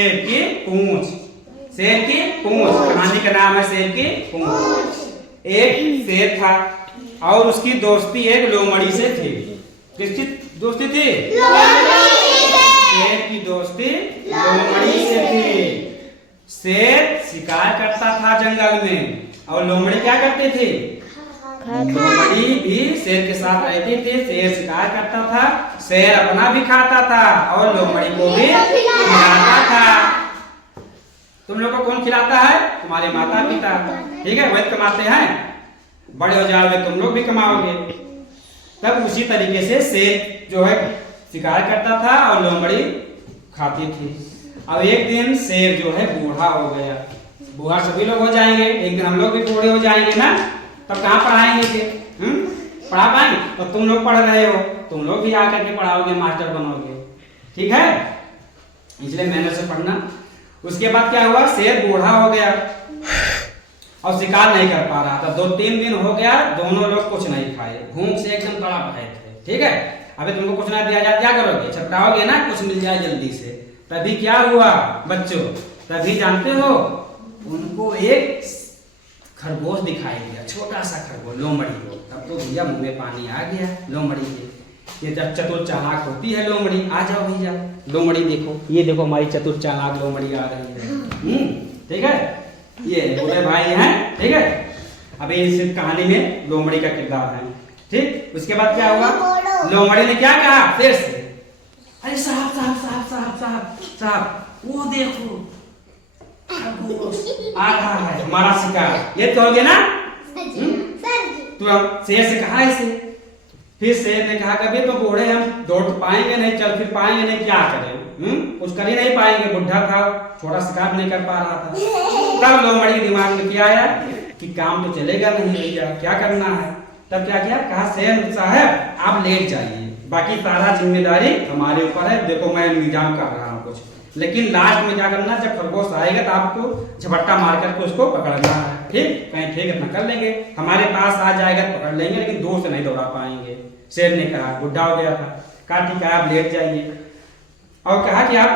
शेर की पूंछ। शेर की पूंछ, कहानी का नाम है शेर की पूंछ। एक शेर था और उसकी दोस्ती एक लोमड़ी से थी। किसकी दोस्ती थी? शेर की दोस्ती लोमड़ी से थी। शेर शिकार करता था जंगल में और लोमड़ी क्या करती थी? लोमड़ी भी शेर के साथ रहती थी। शेर शिकार करता था, शेर अपना भी खाता था और लोमड़ी को भी खिलाता था। तुम लोग को कौन खिलाता है? तुम्हारे माता पिता। ठीक है, वही कमाते हैं, बड़े हो जाओगे तुम लोग भी कमाओगे। तब उसी तरीके से शेर जो है शिकार करता था और लोमड़ी खाती थी। अब एक दिन शेर जो है बूढ़ा हो गया। बूढ़ा सभी लोग हो जाएंगे, एक दिन हम लोग भी बूढ़े हो जाएंगे ना, तब कहाँ पढ़ाएंगे फिर? पढ़ा पाएंगे? तो तुम लोग पढ़ रहे हो, तुम लोग भी आकर के पढ़ाओगे, मास्टर बनोगे। ठीक है, इसलिए मेहनत से पढ़ना। उसके बाद क्या हुआ? शेर बूढ़ा हो गया और शिकार नहीं कर पा रहा था। 2-3 दिन हो गया, दोनों लोग कुछ नहीं खाए, भूख से एकदम तड़प रहे थे। ठीक है, अभी तुमको कुछ ना दिया जाए क्या करोगे? छपटाओगे ना, कुछ मिल जाए जल्दी से। तभी क्या हुआ बच्चों? तभी जानते हो, उनको एक खरगोश दिखाई दिया, छोटा सा खरगोश, लोमड़ी को। तब तो भैया मुंह में पानी आ गया लोमड़ी के। ये जब चतुर चालाक होती है लोमड़ी। आ जाओ भैया, लोमड़ी देखो, ये देखो हमारी चतुर चालाक लोमड़ी आ रही है। ठीक है, ये बोले भाई हैं। ठीक है, अभी इस कहानी में लोमड़ी का किरदार है। ठीक, उसके बाद क्या हुआ? लोमड़ी ने क्या कहा फिर से? अरे साहब साहब साहब साहब साहब साहब, वो देखो आ रहा है हमारा शिकार। ये तो हो गया ना? तो अब शेर से कहा इसे। फिर शेर ने कहा कभी तो बूढ़े हम दौड़ पाएंगे नहीं, चल फिर पाएंगे नहीं, क्या करें? कुछ कर ही नहीं पाएंगे, बुढ़ा था, छोटा शिकार भी नहीं कर पा रहा था। तब लोमड़ी के दिमाग में क्या आया कि काम तो चलेगा नहीं भैया, क्या करना है? तब क्या किया? कहा शेर साहब आप लेट जाइए, बाकी सारा जिम्मेदारी हमारे ऊपर है, देखो मैं इंतजाम कर रहा हूँ कुछ। लेकिन लास्ट में क्या करना, जब खरगोश आएगा तो आपको झपट्टा मार करके उसको पकड़ना है। ठीक, कहीं ठीक इतना कर लेंगे, हमारे पास आ जाएगा पकड़ लेंगे, लेकिन दूर से नहीं दौड़ा पाएंगे। शेर ने कहा, बुढ़ा हो गया था। कहा ठीक है आप लेट जाइए, और कहा कि आप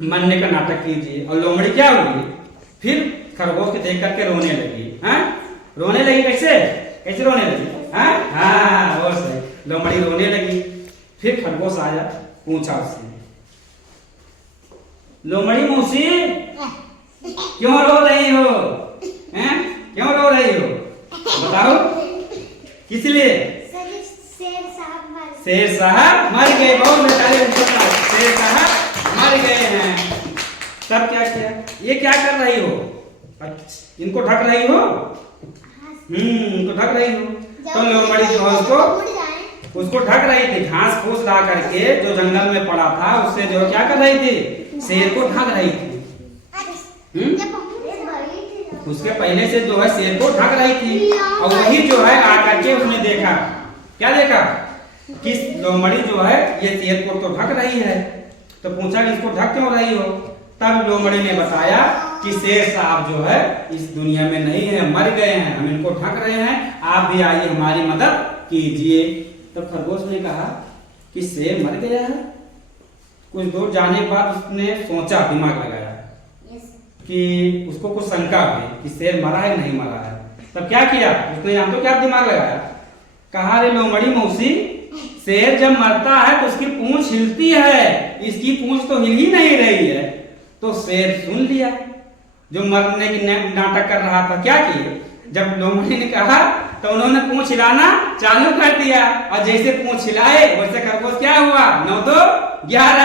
मरने का नाटक कीजिए। और लोमड़ी क्या हुई? फिर खरगोश को देख करके रोने लगी। रोने लगी कैसे? कैसे रोने लगी? हाँ वो सही, लोमड़ी रोने लगी। फिर खरगोश आया, पूछा उससे, लोमड़ी मौसी क्यों रो रही हो? क्यों रो रही हो? बताओ किस लिए? शेर साहब मर गए। बहुत शेर साहब मर गए हैं। तब क्या किया? ये क्या कर रही हो? इनको ढक रही हो? तो ढक रही हो। तो लोमड़ी जो है उसको ढक रही थी, घास फूस ला करके जो जंगल में पड़ा था उससे जो क्या कर रही थी? शेर को ढक रही थी। उसके पहले से जो है शेर को ढक रही थी। और वही जो है आकर के उसने देखा, क्या देखा? कि लोमड़ी जो है ये शेर को तो ढक रही है। तो पूछा कि इसको ढक क्यों रही हो? तब लोमड़ी ने बताया कि शेर साहब जो है इस दुनिया में नहीं है, मर गए हैं, हम इनको ढक रहे हैं, आप भी आइए हमारी मदद कीजिए। तब खरगोश ने कहा कि शेर मर गया है। कुछ दूर जाने के बाद उसने सोचा, दिमाग लगाया कि उसको कुछ शंका हुई कि शेर मरा है नहीं मरा है। तब क्या किया उसने? यहाँ तो क्या दिमाग लगाया, कहा रे लोमड़ी मौसी, शेर जब मरता है तो उसकी पूंछ हिलती है, इसकी पूंछ तो हिल ही नहीं रही है। तो शेर सुन लिया, जो मरने की नाटक कर रहा था, क्या किए? जब लोमड़ी ने कहा तो उन्होंने पूंछ हिलाना चालू कर दिया, और जैसे पूंछ हिलाए वैसे खरगोश क्या हुआ? 9 तो 11।